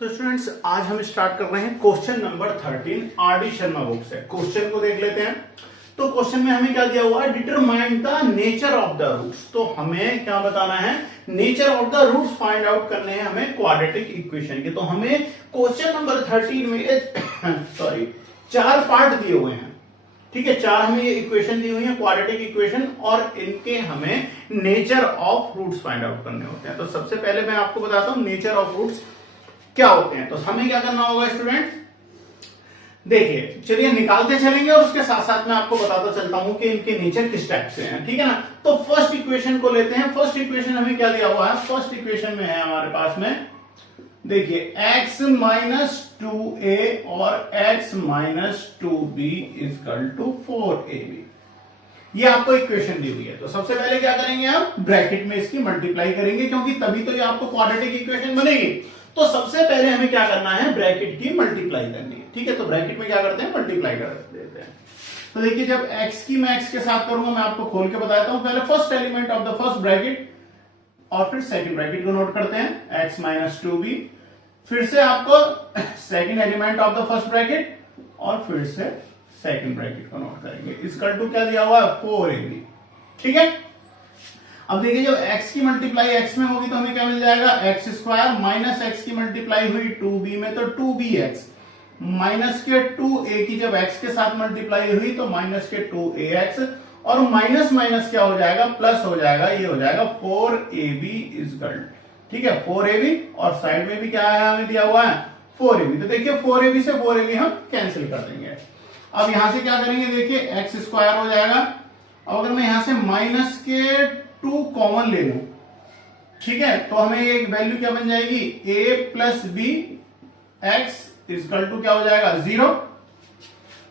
तो स्टूडेंट्स आज हम स्टार्ट कर रहे हैं question number 13 R D Sharma book से। क्वेश्चन को देख लेते हैं। तो क्वेश्चन में हमें क्या दिया हुआ है, determine the nature of the roots. तो हमें क्या बताना है, nature of the roots find out करने हैं हमें क्वाड्रेटिक इक्वेशन के। तो हमें क्वेश्चन नंबर 13 में सॉरी 4 पार्ट दिए हुए हैं। ठीक है, 4 हमें ये इक्वेशन दी हुई है क्वाड्रेटिक इक्वेशन, और इनके हमें nature of roots find out करने होते हैं। तो सबसे पहले मैं आपको बताता हूं नेचर ऑफ रूट्स क्या होते हैं। तो हमें क्या करना होगा स्टूडेंट, देखिए चलिए निकालते चलेंगे और उसके साथ साथ मैं आपको बताता चलता हूं कि इनके नेचर किस टाइप से हैं। ठीक है ना। तो फर्स्ट इक्वेशन को लेते हैं। फर्स्ट इक्वेशन हमें क्या दिया हुआ है, फर्स्ट इक्वेशन में है हमारे पास में, देखिए x माइनस 2a और x minus 2b is equal to 4ab, ये आपको इक्वेशन दी हुई है। तो सबसे पहले क्या करेंगे, आप ब्रैकेट में इसकी मल्टीप्लाई करेंगे, क्योंकि तभी तो ये आपको क्वाड्रेटिक इक्वेशन बनेगी। तो सबसे पहले हमें क्या करना है, ब्रैकेट की मल्टीप्लाई करनी है। ठीक है, तो ब्रैकेट में क्या करते हैं, मल्टीप्लाई कर देते हैं। तो देखिए जब x की मैं x के साथ करूंगा, मैं आपको खोल के बताता हूं। पहले first element of the first bracket और फिर सेकंड ब्रैकेट को नोट करते हैं, x माइनस 2b, फिर से आपको second element of the first bracket और फिर से सेकंड ब्रैकेट को नोट करेंगे। इसका टू क्या दिया हुआ है, 4ab। ठीक है, अब देखिए जब x की मल्टीप्लाई x में होगी तो हमें क्या मिल जाएगा, एक्स स्क्वायर माइनस x की मल्टीप्लाई हुई 2b में तो 2bx, माइनस के 2a की जब x के साथ मल्टीप्लाई हुई तो माइनस के 2ax, और माइनस माइनस क्या हो जाएगा, प्लस हो जाएगा, ये हो जाएगा 4ab इजकल। ठीक है, 4ab और साइड में भी क्या है हमें दिया हुआ है 4ab। तो देखिए 4ab से 4ab हम कैंसिल कर देंगे। अब यहां से क्या करेंगे, देखिए एक्स स्क्वायर हो जाएगा। अब अगर मैं यहां से माइनस के 2 कॉमन ले लूं, ठीक है, तो हमें एक वैल्यू क्या बन जाएगी, a plus b x equal to क्या हो जाएगा 0।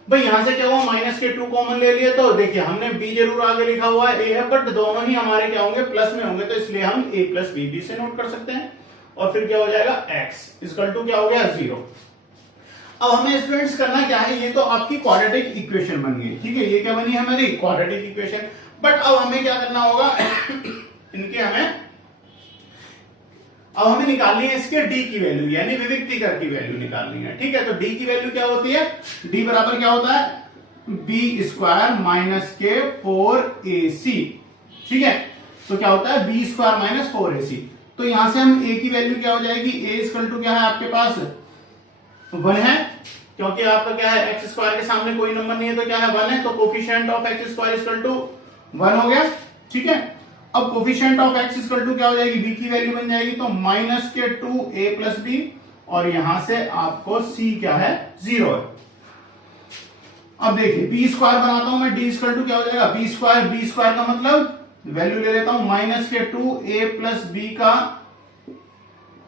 भाई यहां से क्या हुआ, माइनस के 2 कॉमन ले लिए, तो देखिए हमने b जरूर आगे लिखा हुआ है, a है, बट दोनों ही हमारे क्या होंगे, प्लस में होंगे, तो इसलिए हम a प्लस बी से नोट कर सकते हैं। और फिर क्या हो जाएगा, x इजकल टू क्या हो गया 0। अब हमें स्टूडेंट्स करना क्या है, ये तो आपकी क्वाड्रेटिक इक्वेशन बन गई। ठीक है, ये क्या बनी हमारी क्वाड्रेटिक इक्वेशन। बट अब हमें क्या करना होगा इनके अब हमें निकालनी है इसके d की वैल्यू, यानी विविक्तिकर की वैल्यू निकालनी है। ठीक है, तो d की वैल्यू क्या होती है, d बराबर क्या होता है, b स्क्वायर माइनस के 4ac। ठीक है, तो क्या होता है b स्क्वायर माइनस 4ac। तो यहां से हम a की वैल्यू क्या हो जाएगी, a इक्वल टू क्या है आपके पास 1 है, क्योंकि आपका क्या है एक्स स्क्वायर के सामने कोई नंबर नहीं है, तो क्या है 1 है, तो coefficient of x square equal to 1 हो गया। ठीक है, अब coefficient of x equal to क्या हो जाएगी, b की वैल्यू बन जाएगी, तो माइनस के 2a प्लस b, और यहां से आपको c क्या है 0 है। अब देखिए b स्क्वायर बनाता हूं मैं, d इक्वल टू क्या हो जाएगा, b स्क्वायर का मतलब वैल्यू ले लेता हूं, माइनस के 2a प्लस b का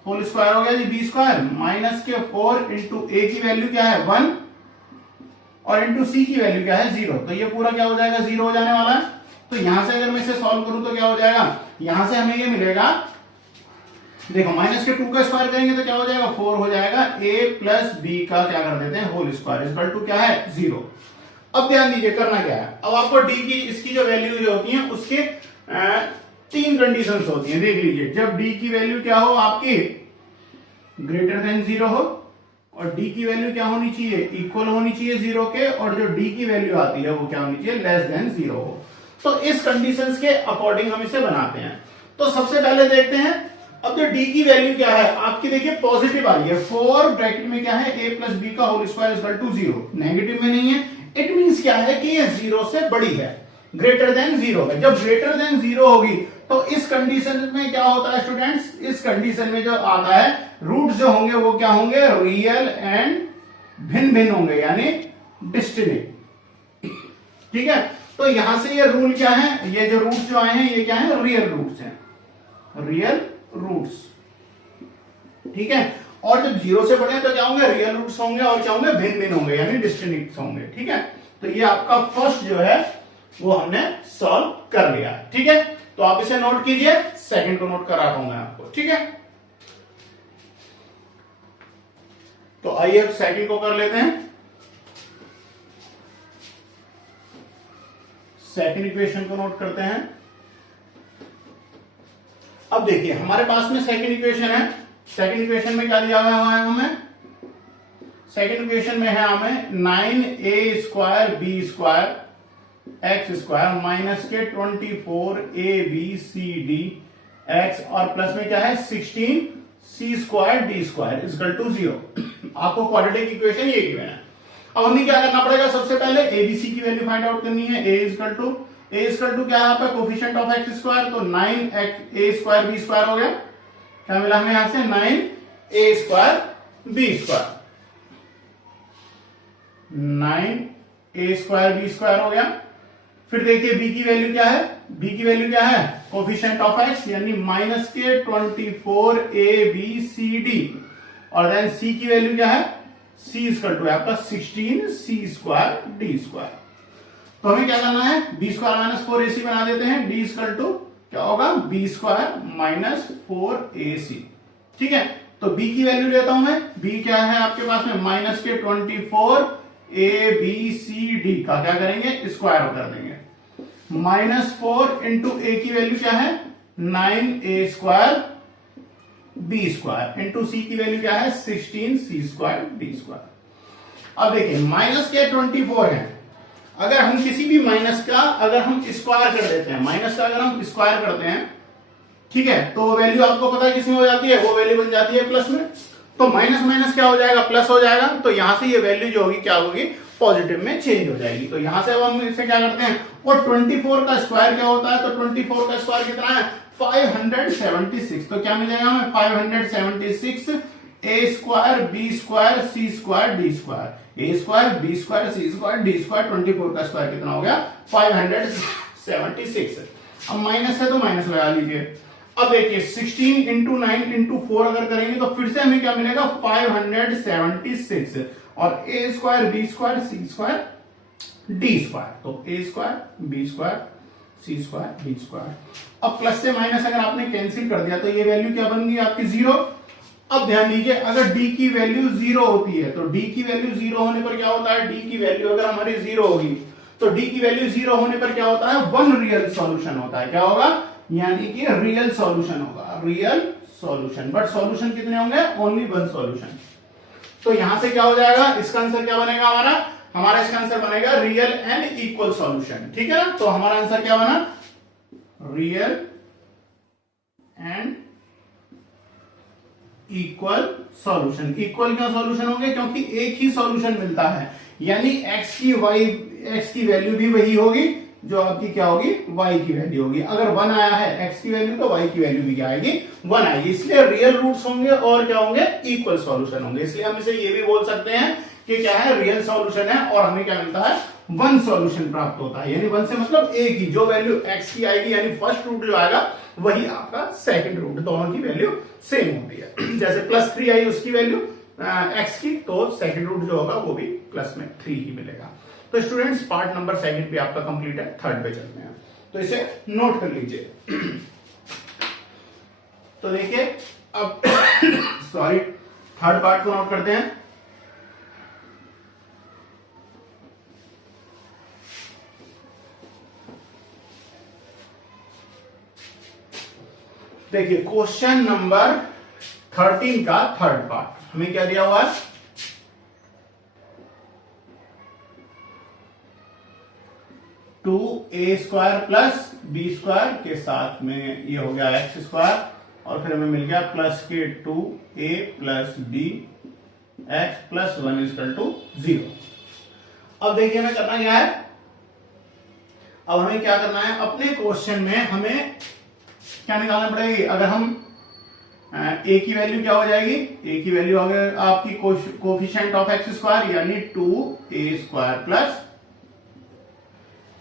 होल स्क्वायर हो गया जी, b स्क्वायर माइनस के 4 इंटू a की वैल्यू क्या है 1 और इंटू c की वैल्यू क्या है 0। तो ये पूरा क्या हो जाएगा 0 हो जाने वाला है। तो यहां से अगर मैं इसे सॉल्व करूं तो क्या हो जाएगा, यहां से हमें ये मिलेगा, देखो माइनस के 2 का स्क्वायर करेंगे तो क्या हो जाएगा 4 हो जाएगा, a प्लस b का क्या कर देते हैं होल स्क्वायर इक्वल टू क्या है 0। अब ध्यान दीजिए करना क्या है, अब आपको d की इसकी जो वैल्यू जो होती है उसके 3 कंडीशंस होती हैं। देख लीजिए, जब d की वैल्यू क्या हो आपकी ग्रेटर देन 0 हो, और d की वैल्यू क्या होनी चाहिए, इक्वल होनी चाहिए 0 के, और जो d की वैल्यू आती है वो क्या होनी चाहिए, लेस देन 0 हो। तो इस कंडीशंस के अकॉर्डिंग हम इसे बनाते हैं। तो सबसे पहले देखते हैं, अब जो d की वैल्यू क्या है आपकी, देखिए पॉजिटिव आ रही है, 4 ब्रैकेट में क्या है a प्लस बी का whole square equal to 0, negative में नहीं है। इट मींस क्या है कि ये 0 से बड़ी है, ग्रेटर देन 0 है। जब ग्रेटर देन 0 होगी तो इस कंडीशन में क्या होता है स्टूडेंट्स, इस कंडीशन में जो आता है रूट जो होंगे वो क्या होंगे, रियल एंड भिन्न भिन्न होंगे, यानी डिस्टिंक्ट। ठीक है, तो यहां से ये रूल क्या है, ये जो रूट जो आए हैं ये क्या है, रियल रूट्स हैं, रियल रूट्स। ठीक है, और जब 0 से बड़े तो क्या होंगे, रियल रूट्स होंगे, और क्या होंगे, भिन्न भिन्न होंगे, यानी डिस्टिंक्ट होंगे। ठीक है, तो ये आपका फर्स्ट जो है वो हमने सॉल्व कर लिया। ठीक है, तो आप इसे नोट कीजिए, सेकंड को नोट करा रहा हूं मैं आपको। ठीक है, तो आइए अब सेकंड को कर लेते हैं। सेकंड इक्वेशन को नोट करते हैं। अब देखिए हमारे पास में सेकंड इक्वेशन है, सेकंड इक्वेशन में क्या दिया हुआ है हमें, सेकंड इक्वेशन में है हमें 9a square B square x square minus के 24abcd एक्स और प्लस में क्या है 16c square d square equal to 0। आपको क्वाड्रेटिक इक्वेशन ये गिवन है। अब हमें क्या करना पड़ेगा, सबसे पहले एबीसी की वैल्यू फाइंड आउट करनी है। ए इक्वल टू क्या है यहाँ पे कोफिशिएंट ऑफ एक्स स्क्वायर, तो 9a स्क्वायर बी स्क्वायर हो गया। क्या मिला हमें यहां से 9a square B square, 9a square B square हो गया। फिर देखिए b की वैल्यू क्या है, b की वैल्यू क्या है कोफिशिएंट ऑफ x यानी माइनस के 24abcd और देन c की वैल्यू क्या है c इक्वल टू आपका 16c स्क्वायर डी स्क्वायर। तो हमें क्या करना है b स्क्वायर माइनस 4ac बना देते हैं, d इक्वल टू क्या होगा b स्क्वायर माइनस 4ac। ठीक है, तो b की वैल्यू लेता हूं मैं, b क्या है आपके पास में माइनस के 24abcd का क्या करेंगे स्क्वायर कर देंगे, माइनस 4 इंटू a की वैल्यू क्या है 9a square B square into c की वैल्यू क्या है 16c स्क्वायर डी स्क्वायर। अब देखिए माइनस के 24 है, अगर हम किसी भी माइनस का अगर हम स्क्वायर कर देते हैं, माइनस का अगर हम स्क्वायर करते हैं, ठीक है, तो वैल्यू आपको पता है किसमें हो जाती है, वो वैल्यू बन जाती है प्लस में। तो माइनस माइनस क्या हो जाएगा प्लस हो जाएगा, तो यहां से ये वैल्यू जो होगी क्या होगी पॉजिटिव में चेंज हो जाएगी। तो यहां से अब हम इसे क्या करते हैं, और 24 का स्क्वायर क्या होता है, तो 24 का स्क्वायर कितना है 576। तो क्या मिलेगा हमें 576 ए square B square C square d square, a square B square C square d square 24 का स्क्वायर कितना हो गया 576। अब माइनस है तो माइनस लगा लीजिए। अब देखिए 16 इंटू 9 इंटू 4 अगर करेंगे तो फिर से हमें क्या मिलेगा 576 और ए स्क्वायर बी स्क्वायर सी स्क्वायर डी स्क्वायर, तो ए स्क्वायर बी स्क्वायर सी स्क्वायर डी स्क्वायर। अब प्लस से माइनस अगर आपने कैंसिल कर दिया तो ये वैल्यू क्या बन गई आपकी 0। अब ध्यान दीजिए अगर d की वैल्यू 0 होती है तो d की वैल्यू 0 होने पर क्या होता है, d की वैल्यू अगर हमारी 0 होगी तो d की वैल्यू 0 होने पर क्या होता है 1 रियल सॉल्यूशन होता है। क्या होगा, यानी कि रियल सॉल्यूशन होगा, रियल सॉल्यूशन। बट सॉल्यूशन कितने होंगे, ओनली 1 सॉल्यूशन। तो यहां से क्या हो जाएगा, इसका आंसर क्या बनेगा हमारा इसका आंसर बनेगा रियल एंड इक्वल सॉल्यूशन। ठीक है ना, तो हमारा आंसर क्या बना real and equal solution. Equal क्यों सॉल्यूशन होंगे, क्योंकि एक ही सॉल्यूशन मिलता है, यानी x की वैल्यू भी वही होगी जो आपकी क्या होगी y की वैल्यू होगी। अगर 1 आया है x की वैल्यू तो y की वैल्यू भी क्या आएगी 1 आएगी। इसलिए रियल रूट्स होंगे और क्या होंगे इक्वल सॉल्यूशन होंगे। इसलिए हम इसे ये भी बोल सकते हैं कि क्या है रियल सॉल्यूशन है और हमें क्या मिलता है 1 सॉल्यूशन प्राप्त होता है। यानी 1 से मतलब एक ही, जो वैल्यू x की आएगी यानी फर्स्ट रूट जो आएगा वही आपका सेकंड रूट, दोनों की वैल्यू सेम होती है। जैसे +3 आई उसकी वैल्यू x की, तो सेकंड रूट जो होगा वो भी प्लस में 3 ही मिलेगा। तो स्टूडेंट्स पार्ट नंबर सेकंड पे आपका कंप्लीट है, थर्ड पे चलते हैं, तो इसे नोट कर लीजिए। तो देखिए अब सॉरी थर्ड पार्ट को नोट करते हैं। देखिए क्वेश्चन नंबर 13 का थर्ड पार्ट हमें क्या दिया हुआ है, two a square plus B square के साथ में ये हो गया एक्स स्क्वायर और फिर हमें मिल गया प्लस के 2a plus b x plus 1 equal to 0। अब देखिए हमें करना क्या है, अब हमें क्या करना है, अपने क्वेश्चन में हमें क्या निकालना पड़ेगी। अगर हम a की वैल्यू क्या हो जाएगी, a की वैल्यू हो गई आपकी कोफिशिएंट ऑफ एक्स स्क्वायर यानी 2a square plus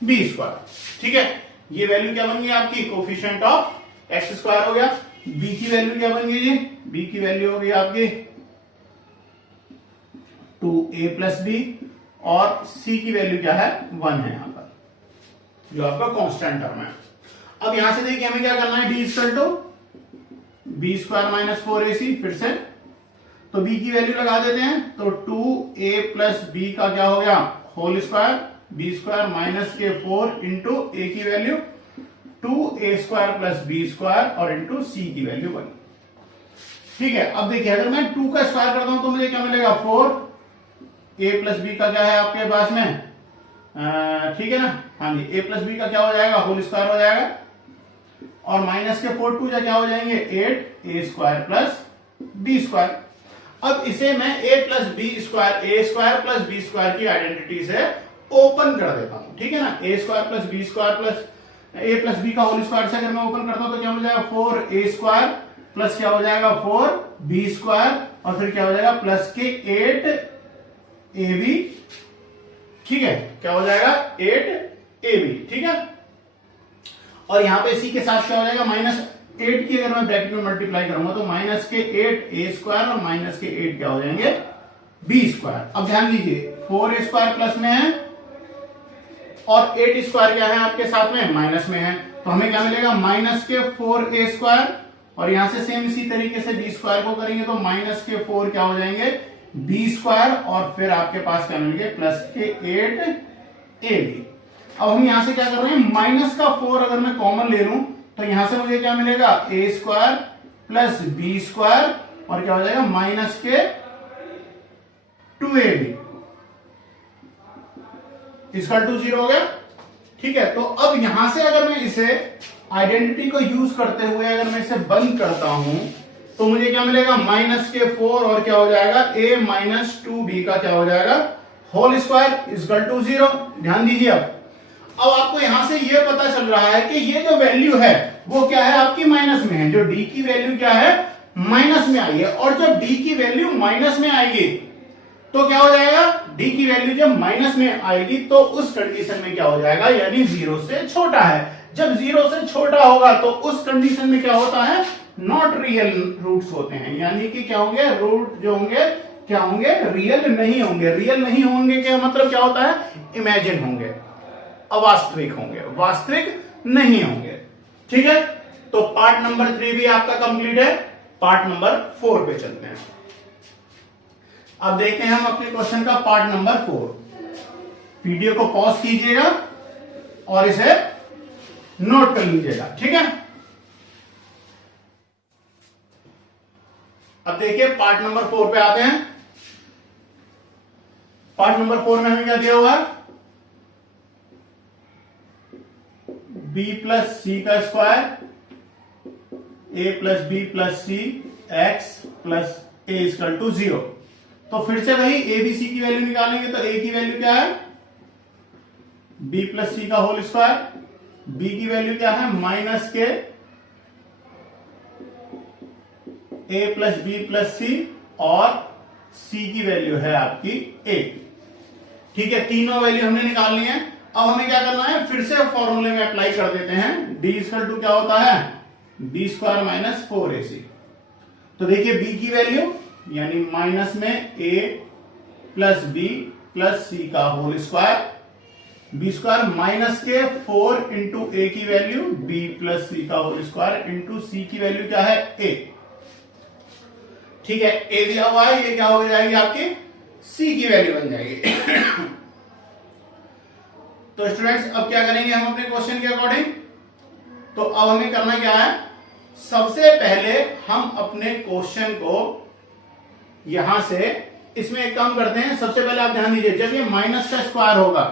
B square. ठीक है, ये वैल्यू क्या बन गई आपकी कोफिशिएंट ऑफ एक्स स्क्वायर हो गया। b की वैल्यू क्या बन गई, b की वैल्यू हो गई आपकी 2a प्लस बी और c की वैल्यू क्या है 1 है यहां पर, जो आपका कांस्टेंट टर्म है। अब यहां से देखिए हमें क्या करना है, d equal to b square minus 4ac, फिर से तो b की वैल्यू लगा देते हैं, तो 2a प्लस बी का क्या हो गया whole square, B square minus के 4 इंटू ए की value 2a square plus B square और इंटू सी की वैल्यू 1। ठीक है, अब देखिए अगर मैं 2 का स्क्वायर करता हूं तो मुझे क्या मिलेगा 4 a प्लस बी का क्या है आपके पास में, ठीक है ना, हाँ जी, a प्लस बी का क्या हो जाएगा होल स्क्वायर हो जाएगा, और माइनस के 4 2 क्या हो जाएंगे 8 a square plus B square. अब इसे मैं a plus B square a square plus B square की आइडेंटिटी से ओपन कर देता हूं, ठीक है ना, a square plus B square plus a plus b का होल स्क्वायर से अगर मैं ओपन करता हूं तो क्या हो जाएगा 4a स्क्वायर प्लस क्या हो जाएगा 4b स्क्वायर और फिर क्या हो जाएगा प्लस के 8ab, ठीक है, क्या हो जाएगा 8ab, ठीक है, और यहां पे इसी के साथ क्या हो जाएगा माइनस 8 की अगर मैं ब्रैकेट में मल्टीप्लाई करूंगा तो माइनस के 8a स्क्वायर और माइनस के 8 क्या हो जाएंगे b स्क्वायर। अब ध्यान दीजिए 4a स्क्वायर प्लस में है और 8 स्क्वायर क्या है आपके साथ में माइनस में है, तो हमें क्या मिलेगा माइनस के 4a स्क्वायर और यहां से सेम इसी तरीके से b स्क्वायर को करेंगे तो माइनस के 4 क्या हो जाएंगे b स्क्वायर और फिर आपके पास क्या मिलेंगे प्लस के 8ab। अब हम यहां से क्या कर रहे हैं माइनस का 4 अगर मैं कॉमन ले लूं तो यहां से मुझे क्या मिलेगा a square plus b square और क्या हो जाएगा माइनस के 2ab इक्वल टू 0 हो गया, ठीक है। तो अब यहां से अगर मैं इसे आइडेंटिटी को यूज करते हुए अगर मैं इसे बंद करता हूं तो मुझे क्या मिलेगा माइनस के 4 और क्या हो जाएगा a माइनस 2b का क्या हो जाएगा होल स्क्वायर इक्वल टू 0। ध्यान दीजिए अब आपको यहां से यह पता चल रहा है कि ये जो वैल्यू है वो क्या है आपकी माइनस में है, जो d की वैल्यू क्या है माइनस में आई है, और जब d की वैल्यू माइनस में आएगी तो क्या हो जाएगा d की वैल्यू जब माइनस में आएगी तो उस कंडीशन में क्या हो जाएगा यानी 0 से छोटा है। जब 0 से छोटा होगा तो उस कंडीशन में क्या होता है नॉट रियल रूट्स होते हैं, यानी कि क्या होंगे रूट जो होंगे क्या होंगे रियल नहीं होंगे। रियल नहीं होंगे क्या मतलब क्या होता है इमेजिन होंगे, अवास्तविक होंगे, वास्तविक नहीं होंगे, ठीक है। तो पार्ट नंबर 3 भी आपका कंप्लीट है, पार्ट नंबर 4 पे चलते हैं। अब देखते हैं हम अपने क्वेश्चन का पार्ट नंबर 4। वीडियो को पॉज कीजिएगा और इसे नोट कर लीजिएगा, ठीक है। अब देखिए पार्ट नंबर 4 पे आते हैं। पार्ट नंबर 4 में हमें क्या दिया हुआ है b प्लस सी का square a plus B plus c x plus a equal to 0। तो फिर से वही a b c की वैल्यू निकालेंगे तो a की वैल्यू क्या है b प्लस सी का होल स्क्वायर, b की वैल्यू क्या है माइनस के a प्लस बी प्लस सी और c की वैल्यू है आपकी a, ठीक है। तीनों वैल्यू हमने निकालनी है। अब हमें क्या करना है फिर से फॉर्मूले में अप्लाई कर देते हैं। d इक्वल टू क्या होता है b स्क्वायर माइनस 4ac। तो देखिए b की वैल्यू यानी माइनस में a प्लस बी प्लस सी का whole square, B square minus के 4 इंटू ए की वैल्यू b प्लस सी का होल स्क्वायर इंटू सी की वैल्यू क्या है a, ठीक है। a दिया हुआ है, ये क्या हो जाएगी आपकी c की वैल्यू बन जाएगी। तो स्टूडेंट्स अब क्या करेंगे हम अपने क्वेश्चन के अकॉर्डिंग, तो अब हमें करना क्या है सबसे पहले हम अपने क्वेश्चन को यहां से इसमें एक काम करते हैं। सबसे पहले आप ध्यान दीजिए जब ये माइनस का स्क्वायर होगा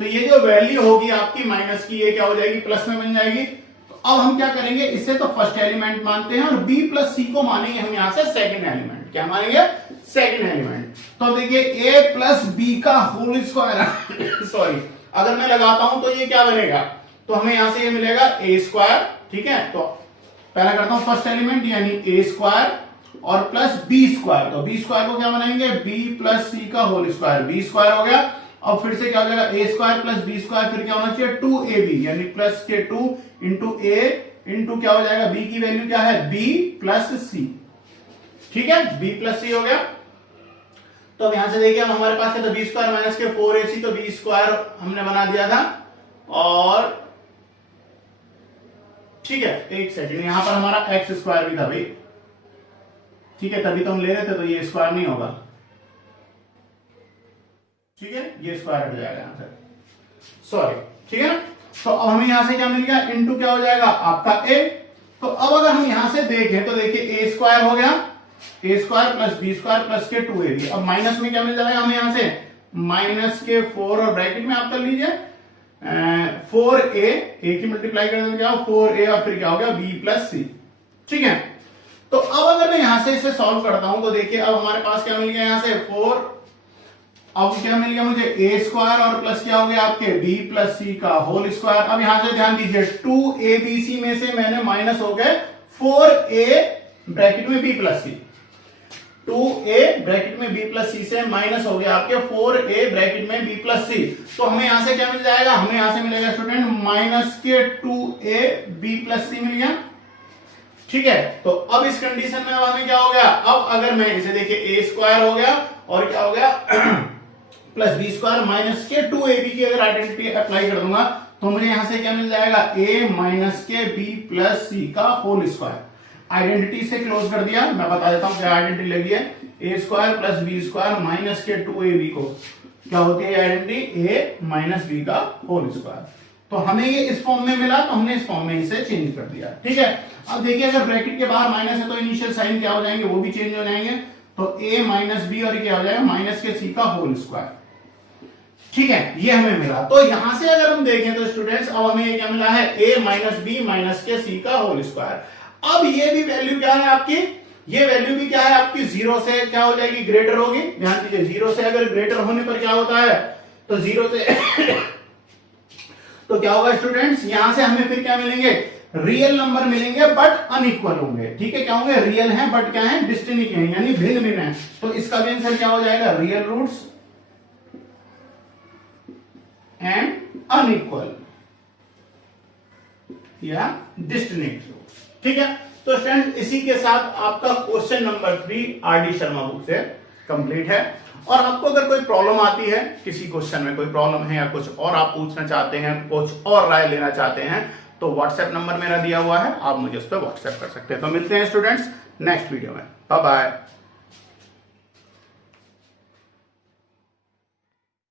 तो ये जो वैल्यू होगी आपकी माइनस की ये क्या हो जाएगी प्लस में बन जाएगी। तो अब हम क्या करेंगे इससे तो फर्स्ट एलिमेंट मानते हैं और b प्लस सी को मानेंगे हम यहां से सेकंड एलिमेंट। क्या मानेंगे सेकंड एलिमेंट। तो देखिए a प्लस बी का होल स्क्वायर सॉरी अगर मैं लगाता हूं तो ये क्या बनेगा तो हमें यहां से ये मिलेगा a स्क्वायर, ठीक है। तो पहला करता हूं फर्स्ट एलिमेंट यानी a स्क्वायर और प्लस बी स्क्वायर। तो बी स्क्वायर को क्या बनाएंगे b प्लस सी का होल स्क्वायर, बी स्क्वायर हो गया। अब फिर से क्या हो जाएगा a square plus B square फिर क्या होना चाहिए 2ab यानी प्लस के 2 इंटू ए इंटू क्या हो जाएगा b की वैल्यू क्या है b प्लस सी, ठीक है, b प्लस सी हो गया। तो अब यहां से देखिए अब हमारे पास क्या था बी स्क्वायर माइनस के 4ac, तो बी स्क्वायर हमने बना दिया था और ठीक है एक सेकंड यहां पर हमारा एक्स स्क्वायर भी था भाई, ठीक है, तभी तो हम ले रहे थे तो ये स्क्वायर नहीं होगा, ठीक है, ये स्क्वायर हट जाएगा यहां से सॉरी, ठीक है ना। तो अब हमें यहां से क्या मिल गया इनटू क्या हो जाएगा आपका a। तो अब अगर हम यहां से देखें तो देखिए ए स्क्वायर हो गया, A square plus B square plus के 2ab। अब माइनस में क्या मिल जाएगा हमें यहां से माइनस के 4 और ब्रैकेट में आप कर लीजिए 4a, ए की मल्टीप्लाई कर देंगे क्या 4a और फिर क्या हो गया b प्लस सी। ठीक है, तो अब अगर मैं यहां से इसे सॉल्व करता हूं तो देखिए अब हमारे पास क्या मिल गया यहां से 4, अब क्या मिल गया मुझे ए स्क्वायर और प्लस क्या हो गया आपके बी प्लस सी का होल स्क्वायर। अब यहां से ध्यान दीजिए 2abc में से मैंने माइनस हो गए 4a ब्रैकेट में b प्लस सी, 2a ब्रैकेट में b प्लस सी से माइनस हो गया आपके 4a ब्रैकेट में b प्लस सी। तो हमें यहां से क्या मिल जाएगा, हमें यहां से मिलेगा स्टूडेंट माइनस के 2a b प्लस सी मिल गया। ठीक है, तो अब इस कंडीशन में अब हमें क्या हो गया, अब अगर मैं इसे देखिए a स्क्वायर हो गया और क्या हो गया प्लस बी स्क्वायर माइनस के 2ab की अगर आइडेंटिटी अप्लाई कर दूंगा तो मुझे यहां से क्या मिल जाएगा a माइनस के b प्लस सी का होल स्क्वायर। आइडेंटिटी से क्लोज कर दिया, मैं बता देता हूं क्या आइडेंटिटी लगी है, a square plus B square minus के 2ab को क्या होती है आइडेंटिटी a माइनस बी का होल स्क्वायर। तो हमें ये इस फॉर्म में मिला तो हमने इस फॉर्म में इसे चेंज कर दिया। ठीक है, अब देखिए अगर ब्रैकेट के बाहर माइनस है तो इनिशियल साइन क्या हो जाएंगे, वो भी चेंज हो जाएंगे। तो a माइनस बी और क्या हो जाएगा माइनस के सी का होल स्क्वायर। ठीक है, ये हमें मिला। तो यहां से अगर हम देखें तो स्टूडेंट्स अब हमें ये क्या मिला है a माइनस बी माइनस के सी का होल स्क्वायर। अब ये भी वैल्यू क्या है आपकी, ये वैल्यू भी क्या है आपकी जीरो से क्या हो जाएगी ग्रेटर होगी। ध्यान दीजिए जीरो से अगर ग्रेटर होने पर क्या होता है, तो जीरो से तो क्या होगा स्टूडेंट्स, यहां से हमें फिर क्या मिलेंगे रियल नंबर मिलेंगे बट अनइक्वल होंगे। ठीक है, क्या होंगे रियल हैं बट क्या है डिस्टिंक्ट हैं, यानी भिन्न भिन्न है। तो इसका भी आंसर क्या हो जाएगा रियल रूट्स एंड अनइक्वल या डिस्टिंक्ट रूट्स। ठीक है, तो स्टूडेंट इसी के साथ आपका question number 3 RD Sharma book से कंप्लीट है। और आपको अगर कोई प्रॉब्लम आती है, किसी क्वेश्चन में कोई प्रॉब्लम है या कुछ और आप पूछना चाहते हैं, कुछ और राय लेना चाहते हैं, तो व्हाट्सएप नंबर मेरा दिया हुआ है, आप मुझे उस पर व्हाट्सएप कर सकते हैं। तो मिलते हैं स्टूडेंट्स नेक्स्ट वीडियो में, बाय बाय।